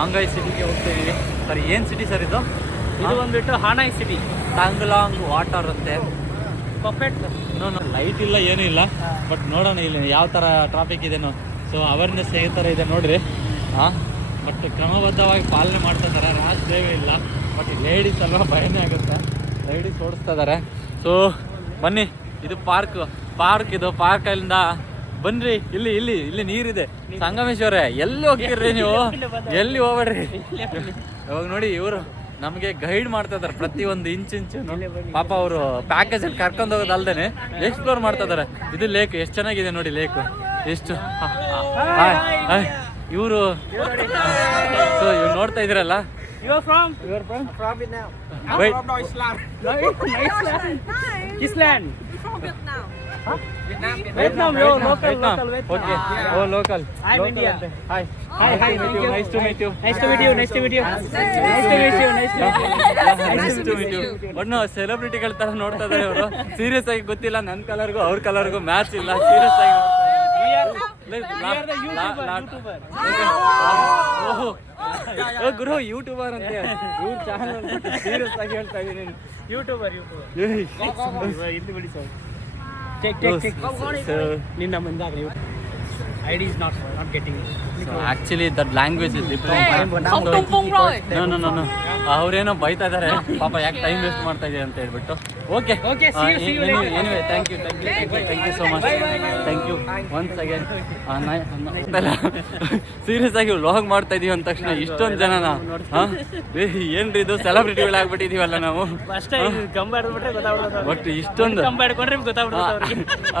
ಹಾಂಗಾಯ್ ಸಿಟಿಗೆ ಹೋಗ್ತಾಯಿದ್ದೀವಿ. ಸರ್ ಏನು ಸಿಟಿ ಸರ್ ಇದು? ಇದು ಬಂದ್ಬಿಟ್ಟು ಹಾನಾಯ್ ಸಿಟಿ. ಟ್ಯಾಂಗ್ಲಾಂಗ್ ವಾಟರ್ ಅಂತೆ. ಪರ್ಫೆಕ್ಟ್. ಲೈಟ್ ಇಲ್ಲ ಏನೂ ಇಲ್ಲ, ಬಟ್ ನೋಡೋಣ ಇಲ್ಲಿ ಯಾವ ಥರ ಟ್ರಾಫಿಕ್ ಇದೆನೋ. ಸೊ ಅವೇರ್ನೆಸ್ ಹೇಗೆ ಥರ ಇದೆ ನೋಡ್ರಿ. ಬಟ್ ಕ್ರಮಬದ್ಧವಾಗಿ ಪಾಲನೆ ಮಾಡ್ತಾ ಇದ್ದಾರೆ, ರಾಜ್ ಸೇವೆ ಇಲ್ಲ. ಬಟ್ ಲೇಡೀಸ್ ಅಲ್ವಾ ಭಯನೇ ಆಗುತ್ತೆ, ಲೇಡೀಸ್ ಓಡಿಸ್ತಾ ಇದ್ದಾರೆ. ಸೊ ಬನ್ನಿ, ಇದು ಪಾರ್ಕ್ ಇದು. ಪಾರ್ಕಲ್ಲಿಂದ ಬನ್ರಿ, ಇಲ್ಲಿ ಇಲ್ಲಿ ಇಲ್ಲಿ ನೀರಿದೆ. ಸಂಗಮೇಶ್ವರೇ ಎಲ್ಲಿ ಹೋಗ್ತಿರ್ರಿ ನೀವು? ಎಲ್ಲಿ ಹೋಗ್ಬೇಡ್ರಿ. ಇವಾಗ ನೋಡಿ ಇವರು ನಮಗೆ ಗೈಡ್ ಮಾಡ್ತಾ ಇದಾರೆ ಪ್ರತಿಯೊಂದು ಇಂಚು. ಪಾಪ ಅವರು ಪ್ಯಾಕೇಜಲ್ಲಿ ಕರ್ಕೊಂಡು ಹೋಗೋದಲ್ದೇನೆ ಎಕ್ಸ್ಪ್ಲೋರ್ ಮಾಡ್ತಾ ಇದಾರೆ. ಇದು ಲೇಕ್ ಎಷ್ಟು ಚೆನ್ನಾಗಿದೆ ನೋಡಿ, ಲೇಕ್ ಎಷ್ಟು. ಇವರು ಸೊ ಇವ್ರು ನೋಡ್ತಾ ಇದ್ರಲ್ಲ. Vietnam, okay. Oh, local. Hi, India. Hi. Nice to meet you. But ನಾವು ಸೆಲೆಬ್ರಿಟಿಗಳ ತರ ನೋಡ್ತಾ ಇದ್ದಾರೆ ಇವರು. ಸೀರಿಯಸ್ ಆಗಿ ಗೊತ್ತಿಲ್ಲ, ನನ್ನ ಕಲರ್ಗೂ ಅವ್ರ ಕಲರ್ಗೂ ಮ್ಯಾಚ್ ಇಲ್ಲ. ಸೀರಿಯಸ್ ಆಗಿ ಗುರು ಯೂಟ್ಯೂಬರ್ ಅಂತ ಇವ್ರ ಚಾನಲ್ ಸೀರಿಯಸ್ ಆಗಿ ಹೇಳ್ತಾ ಇದೀನಿ. ಯೂಟ್ಯೂಬರ್ ಇಲ್ಲಿ ಬಿಡಿ ಸರ್. ನಿನ್ನ ಮುಂದಾಗ್ರಿ. ID is not getting it. So actually that language is different. No. ಅವ್ರೇನೋ ಬೈತಾ ಇದಾರೆ ಪಾಪ, ಯಾಕೆ ಟೈಮ್ ವೇಸ್ಟ್ ಮಾಡ್ತಾ ಇದೀಯ ಅಂತ ಹೇಳ್ಬಿಟ್ಟು. Okay anyway thank you so much. Thank you once again. Serious ಆಗಿ ವ್ಲಾಗ್ ಮಾಡ್ತಾ ಇದೀವಿ ಅಂದ ತಕ್ಷಣ ಇಷ್ಟೊಂದು ಜನನ ಏನ್ರಿ ಇದು ಸೆಲೆಬ್ರಿಟಿಗಳಾಗ್ಬಿಟ್ಟಿದೀವಲ್ಲ ನಾವು. ಬಟ್ ಇಷ್ಟೊಂದು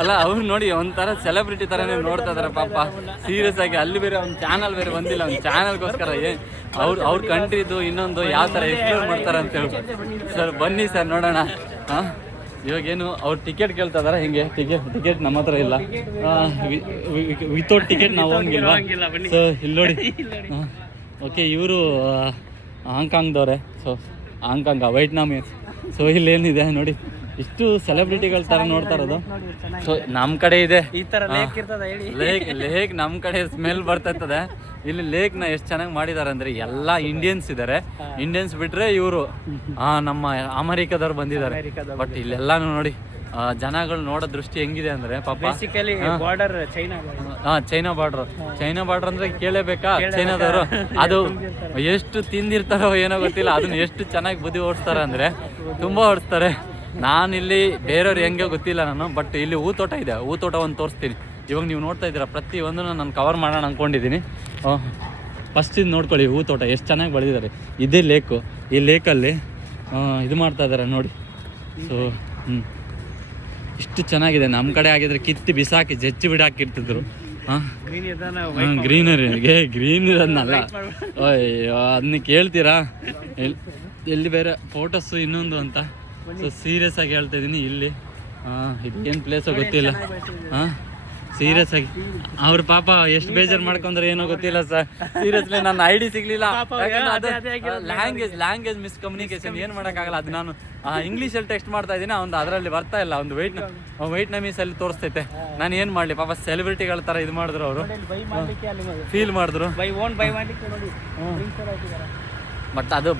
ಅಲ್ಲ, ಅವ್ರು ನೋಡಿ ಒಂಥರ ಸೆಲೆಬ್ರಿಟಿ ತರನೇ ನೋಡ್ತಾ ಇದಾರೆ ಪಾಪ. ಸೀರಿಯಸ್ ಆಗಿ ಅಲ್ಲಿ ಬೇರೆ ಒಂದು ಚಾನಲ್ ಬೇರೆ ಬಂದಿಲ್ಲ, ಒಂದು ಚಾನಲ್ಗೋಸ್ಕರ ಅವ್ರ ಕಂಟ್ರಿದು ಇನ್ನೊಂದು ಯಾವ ಥರ ಎಕ್ಸ್ಪ್ಲೋರ್ ಮಾಡ್ತಾರೆ ಅಂತ ಹೇಳಿ. ಸರ್ ಬನ್ನಿ ಸರ್ ನೋಡೋಣ. ಇವಾಗೇನು ಅವ್ರು ಟಿಕೆಟ್ ಕೇಳ್ತಾ ಇದಾರೆ. ಹಿಂಗೆ ಟಿಕೆಟ್ ನಮ್ಮ ಹತ್ರ ಇಲ್ಲ, ವಿತೌಟ್ ಟಿಕೆಟ್ ನಾವು ಹೋಗಿಲ್ವಾ. ಸೊ ಇಲ್ಲಿ ನೋಡಿ. ಓಕೆ, ಇವರು ಹಾಂಗ್ಕಾಂಗ್ದವ್ರೆ. ಸೊ ವೈಟ್ನಾಮಿಯನ್ಸ್. ಸೊ ಇಲ್ಲೇನಿದೆ ನೋಡಿ, ಇಷ್ಟು ಸೆಲೆಬ್ರಿಟಿಗಳ ತರ ನೋಡ್ತಾ ಇರೋದು. ಸೊ ನಮ್ಮ ಕಡೆ ಇದೆ ಈ ತರ ಲೇಕ್ ಇರ್ತದ ಹೇಳಿ. ಲೇಕ್ ನಮ್ಮ ಕಡೆ ಸ್ಮೆಲ್ ಬರ್ತಾ ಇರ್ತದೆ. ಇಲ್ಲಿ ಲೇಕ್ ನ ಎಷ್ಟು ಚೆನ್ನಾಗಿ ಮಾಡಿದ್ದಾರೆ ಅಂದ್ರೆ ಎಲ್ಲ ಇಂಡಿಯನ್ಸ್ ಇದ್ದಾರೆ. ಇಂಡಿಯನ್ಸ್ ಬಿಟ್ರೆ ಇವರು ನಮ್ಮ ಅಮೆರಿಕದವ್ರು ಬಂದಿದ್ದಾರೆ. ಬಟ್ ಇಲ್ಲೆಲ್ಲಾನು ನೋಡಿ ಜನಗಳು ನೋಡೋ ದೃಷ್ಟಿ ಹೆಂಗಿದೆ ಅಂದ್ರೆ ಪಾಪ. ಬಾರ್ಡರ್ ಚೈನಾ ಬಾರ್ಡರ್ ಅಂದ್ರೆ ಕೇಳಬೇಕಾ ಚೈನಾದವರು. ಅದು ಎಷ್ಟು ತಿಂದಿರ್ತಾರೋ ಏನೋ ಗೊತ್ತಿಲ್ಲ, ಅದನ್ನ ಎಷ್ಟು ಚೆನ್ನಾಗಿ ಬುದ್ಧಿ ಓಡಿಸ್ತಾರೆ ಅಂದ್ರೆ ತುಂಬಾ ಓಡಿಸ್ತಾರೆ. ನಾನಿಲ್ಲಿ ಬೇರೆಯವ್ರು ಹೆಂಗೆ ಗೊತ್ತಿಲ್ಲ ನಾನು, ಬಟ್ ಇಲ್ಲಿ ಹೂತೋಟ ಇದೆ. ಹೂತೋಟ ಒಂದು ತೋರಿಸ್ತೀನಿ. ಇವಾಗ ನೀವು ನೋಡ್ತಾ ಇದ್ದೀರಾ, ಪ್ರತಿಯೊಂದನ್ನು ನಾನು ಕವರ್ ಮಾಡೋಣ ಅಂದ್ಕೊಂಡಿದ್ದೀನಿ. ಫಸ್ಟ್ ಇದು ನೋಡ್ಕೊಳ್ಳಿ, ಹೂತೋಟ ಎಷ್ಟು ಚೆನ್ನಾಗಿ ಬೆಳೆದಿದ್ದಾರೆ. ಇದೇ ಲೇಕು. ಈ ಲೇಕಲ್ಲಿ ಇದು ಮಾಡ್ತಾ ಇದ್ದಾರೆ ನೋಡಿ. ಸೊ ಇಷ್ಟು ಚೆನ್ನಾಗಿದೆ. ನಮ್ಮ ಕಡೆ ಆಗಿದ್ರೆ ಕಿತ್ತಿ ಬಿಸಾಕಿ ಜಚ್ಚಿ ಬಿಡಾಕಿರ್ತಿದ್ರು. ಗ್ರೀನ್ ಇರೋದ್ನಲ್ಲ, ಅದನ್ನ ಕೇಳ್ತೀರಾ? ಎಲ್ಲಿ ಬೇರೆ ಫೋಟೋಸು ಇನ್ನೊಂದು ಅಂತ. ಸೊ ಸೀರಿಯಸ್ ಆಗಿ ಹೇಳ್ತಾ ಇದ್ದೀನಿ. ಇಲ್ಲಿ ಇದು ಏನು ಪ್ಲೇಸೋ ಗೊತ್ತಿಲ್ಲ. ಸೀರಿಯಸ್ ಆಗಿ ಅವ್ರ ಪಾಪ ಎಷ್ಟು ಬೇಜಾರು ಮಾಡ್ಕೊಂಡ್ರೆ ಏನೋ ಗೊತ್ತಿಲ್ಲ ಸರ್. ಸೀರಿಯಸ್ಲಿ ನನ್ನ ID ಸಿಗ್ಲಿಲ್ಲ. ಲ್ಯಾಂಗ್ವೇಜ್ ಮಿಸ್ಕಮ್ಯುನಿಕೇಶನ್ ಏನು ಮಾಡೋಕ್ಕಾಗಲ್ಲ. ಅದು ನಾನು ಇಂಗ್ಲೀಷಲ್ಲಿ ಟೆಕ್ಸ್ಟ್ ಮಾಡ್ತಾ ಇದ್ದೀನಿ, ಅವ್ನು ಅದರಲ್ಲಿ ಬರ್ತಾ ಇಲ್ಲ. ಒಂದು ವೈಟ್ನಾಮೀಸಲ್ಲಿ ತೋರಿಸ್ತೈತೆ. ನಾನು ಏನು ಮಾಡಲಿ, ಪಾಪ ಸೆಲೆಬ್ರಿಟಿಗಳ ಥರ ಇದು ಮಾಡಿದ್ರು ಅವರು, ಫೀಲ್ ಮಾಡಿದ್ರು. ಬಟ್ ಅದು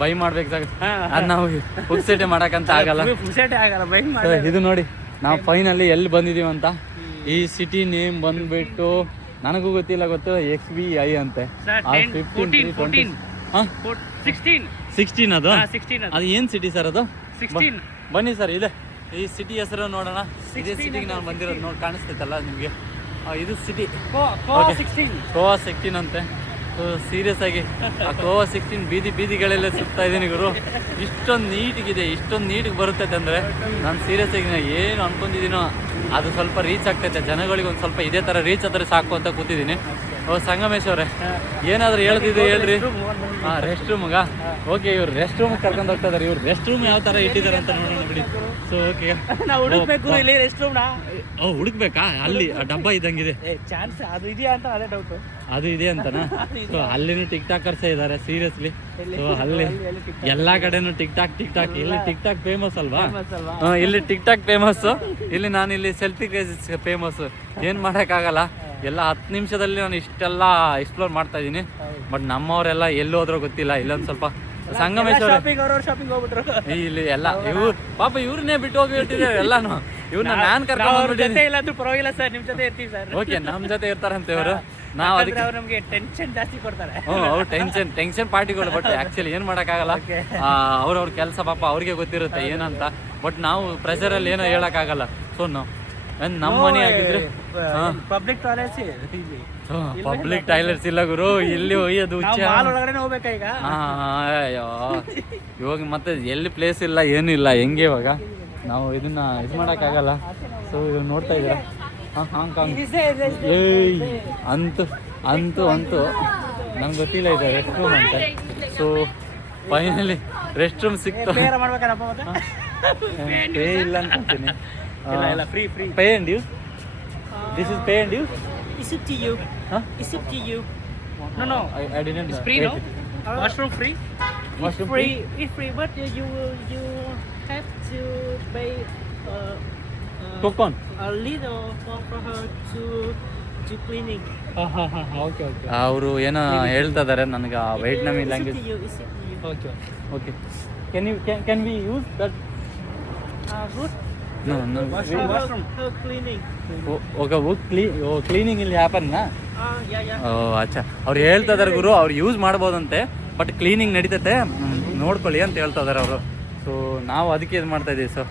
ಬೈ ಮಾಡ್ಬೇಕಾಗುತ್ತೆ. ಅದು ನಾವು ಪುಕ್ಸೇಟೆ ಮಾಡೋಕ್ಕಂತ ಆಗಲ್ಲ. ಇದು ನೋಡಿ, ನಾವು ಫೈನಲಿ ಎಲ್ಲಿ ಬಂದಿದ್ದೀವಿ ಅಂತ. ಈ ಸಿಟಿ ನೇಮ್ ಬಂದ್ಬಿಟ್ಟು ನನಗೂ ಗೊತ್ತಿಲ್ಲ, ಗೊತ್ತು XBI ಅಂತೆ. 16 ಅದು ಏನು ಸಿಟಿ ಸರ್ ಅದು? ಬನ್ನಿ ಸರ್, ಇದೆ ಈ ಸಿಟಿ ಹೆಸರು ನೋಡೋಣ. ಇದೇ ಸಿಟಿಗೆ ನಾನು ಬಂದಿರೋದು. ನೋಡಿ ಕಾಣಿಸ್ತೈತಲ್ಲ ನಿಮಗೆ, ಇದು ಸಿಟಿ ಗೋವಾ 16 ಅಂತೆ. ಸೊ ಸೀರಿಯಸ್ ಆಗಿ ಗೋವಾ 16 ಬೀದಿಗಳೆಲ್ಲ ಸುತ್ತಾ ಇದ್ದೀನಿ ಗುರು. ಇಷ್ಟೊಂದು ನೀಟಿಗೆ ಬರುತ್ತೈತೆ ಅಂದರೆ ನಾನು ಸೀರಿಯಸ್ ಆಗಿ ಏನು ಅನ್ಕೊಂಡಿದ್ದೀನೋ ಅದು ಸ್ವಲ್ಪ ರೀಚ್ ಆಗ್ತೈತೆ. ಜನಗಳಿಗೆ ಒಂದು ಸ್ವಲ್ಪ ಇದೇ ಥರ ರೀಚ್ ಆದರೆ ಸಾಕು ಅಂತ ಕೂತಿದ್ದೀನಿ. ಸಂಗಮೇಶ್ ಅವರೇ, ಏನಾದರೂ ಹೇಳ್ತಿದ್ದು ಹೇಳ್ರಿ. ರೆಸ್ಟ್ ರೂಮ್ಗ ಓಕೆ, ಇವ್ರು ರೆಸ್ಟ್ ರೂಮ್ ಕರ್ಕೊಂಡು ಹೋಗ್ತಾ ಇದಾರೆ. ಇವ್ರು ರೆಸ್ಟ್ ರೂಮ್ ಯಾವ ಥರ ಇಟ್ಟಿದ್ದಾರೆ ಅಂತ ನೋಡೋಣ ಬಿಡಿ. ಸೊ ಓಕೆ, ಹುಡುಕ್ಬೇಕಾ? ಅಲ್ಲಿ ಡಬ್ಬ ಇದ್ದಂಗಿದೆ. ಅದು ಇದೆ ಅಂತನಾ? ಸೊ ಅಲ್ಲಿನೂ ಟಿಕ್ ಟಾಕರ್ಸೇ ಇದ್ದಾರೆ ಸೀರಿಯಸ್ಲಿ. ಸೊ ಅಲ್ಲಿ ಎಲ್ಲಾ ಕಡೆನೂ ಟಿಕ್ ಟಾಕ್. ಇಲ್ಲಿ ಟಿಕ್ ಟಾಕ್ ಫೇಮಸ್ ಅಲ್ವಾ? ಇಲ್ಲಿ ಟಿಕ್ ಟಾಕ್ ಫೇಮಸ್. ಇಲ್ಲಿ ನಾನು ಇಲ್ಲಿ ಸೆಲ್ಫಿ ಫೇಮಸ್. ಏನ್ ಮಾಡಕ್ಕಾಗಲ್ಲ. ಎಲ್ಲ 10 ನಿಮಿಷದಲ್ಲಿ ನಾನು ಇಷ್ಟೆಲ್ಲ ಎಕ್ಸ್ಪ್ಲೋರ್ ಮಾಡ್ತಾ ಇದ್ದೀನಿ. ಬಟ್ ನಮ್ಮವರೆಲ್ಲ ಎಲ್ಲಿ ಹೋದ್ರೋ ಗೊತ್ತಿಲ್ಲ. ಇಲ್ಲೊಂದು ಸ್ವಲ್ಪ ಸಂಗಮೇಶ್ವರ ಶಾಪಿಂಗ್ ಹೋಗ್ಬಿಟ್ರು. ಇಲ್ಲಿ ಎಲ್ಲ ಇವ್ರು ಪಾಪ ಇವ್ರನ್ನೇ ಬಿಟ್ಟು ಹೋಗಿ ಹೇಳ್ತಿದ್ದಾರೆ ಎಲ್ಲಾನು. ಇವ್ರನ್ನ ನಾನು ಕರ್ಕೊಂಡು ಇಲ್ಲಾದ್ರೂ ಪರವಾಗಿಲ್ಲ ಸರ್, ನಿಮ್ ಜೊತೆ ಇರ್ತೀವಿ ಸರ್. ಓಕೆ, ನಮ್ಮ ಜೊತೆ ಇರ್ತಾರಂತೆ ಇವರು. ನಾವು ಅದಕ್ಕೆ ನಮಗೆ ಟೆನ್ಷನ್ ಜಾಸ್ತಿ ಕೊಡ್ತಾರೆ. ಅವ್ರು ಟೆನ್ಷನ್ ಪಾರ್ಟಿಗಳು. ಬಟ್ ಆಕ್ಚುಲಿ ಏನ್ ಮಾಡೋಕ್ಕಾಗಲ್ಲ, ಅವ್ರವ್ರ ಕೆಲಸ ಪಾಪ ಅವ್ರಿಗೆ ಗೊತ್ತಿರುತ್ತೆ ಏನಂತ. ಬಟ್ ನಾವು ಪ್ರೆಷರಲ್ಲಿ ಏನೋ ಹೇಳಕ್ಕಾಗಲ್ಲ. ಸೊ ನಮ್ಮ ಮನೆ ಆಗಿದ್ರೆ ಪಬ್ಲಿಕ್ ಟಾಯ್ಲೆಟ್ಸ್ ಪಬ್ಲಿಕ್ ಟಾಯ್ಲೆಟ್ಸ್ ಇಲ್ಲ ಗುರು, ಇಲ್ಲಿ ಒಯ್ಯೋದು ಒಳಗಡೆ ಹೋಗ್ಬೇಕಾ ಈಗ? ಅಯ್ಯೋ, ಇವಾಗ ಮತ್ತೆ ಎಲ್ಲಿ ಪ್ಲೇಸ್ ಇಲ್ಲ ಏನೂ ಇಲ್ಲ, ಹೆಂಗೆ ಇವಾಗ ನಾವು ಇದನ್ನ ಇದು ಮಾಡೋಕ್ಕಾಗಲ್ಲ. ಸೊ ಇದು ನೋಡ್ತಾ ಇದ್ದೀರಾ ಹಾಂಗ್ಕಾಂಗ್. ಏಯ್ ಅಂತೂ ಅಂತೂ ಅಂತೂ ನಂಗೆ ಗೊತ್ತಿಲ್ಲ ಇದೆ ರೆಸ್ಟ್ ರೂಮ್ ಅಂತ. ಸೊ ಫೈನಲಿ ರೆಸ್ಟ್ ರೂಮ್ ಸಿಕ್ತು. ಪೇ ಇಲ್ಲ ಅನ್ಕೊಂತೀನಿ. Free pay and use. This is pay and use. It's up to you. Huh? It's up to you. No. I didn't. It's free, no? Washroom free. Washroom free. It's free, but you have to pay Token. a little for her to cleaning. Okay. ಅವರು ಏನೋ ಹೇಳ್ತಾ ಇದ್ದಾರೆ ನನಗೆ ವೈಟ್ನಾಮಿ language. It's up to you. Okay. Can we use that? Good. No. Washroom. Her cleaning. Okay, cleaning ಇಲ್ಲಿ ಹ್ಯಾಪನ್ನ. Yeah. ಓ ಅಚ್ಚಾ, ಅವ್ರು ಹೇಳ್ತಾ ಇದಾರೆ ಗುರು, ಅವ್ರು ಯೂಸ್ ಮಾಡ್ಬೋದಂತೆ, ಬಟ್ ಕ್ಲೀನಿಂಗ್ ನಡೀತೈತೆ, ನೋಡ್ಕೊಳ್ಳಿ ಅಂತ ಹೇಳ್ತಾ ಇದಾರೆ ಅವರು. ಸೊ ನಾವು ಅದಕ್ಕೆ ಇದು ಮಾಡ್ತಾ ಇದ್ದೀವಿ. ಸೊ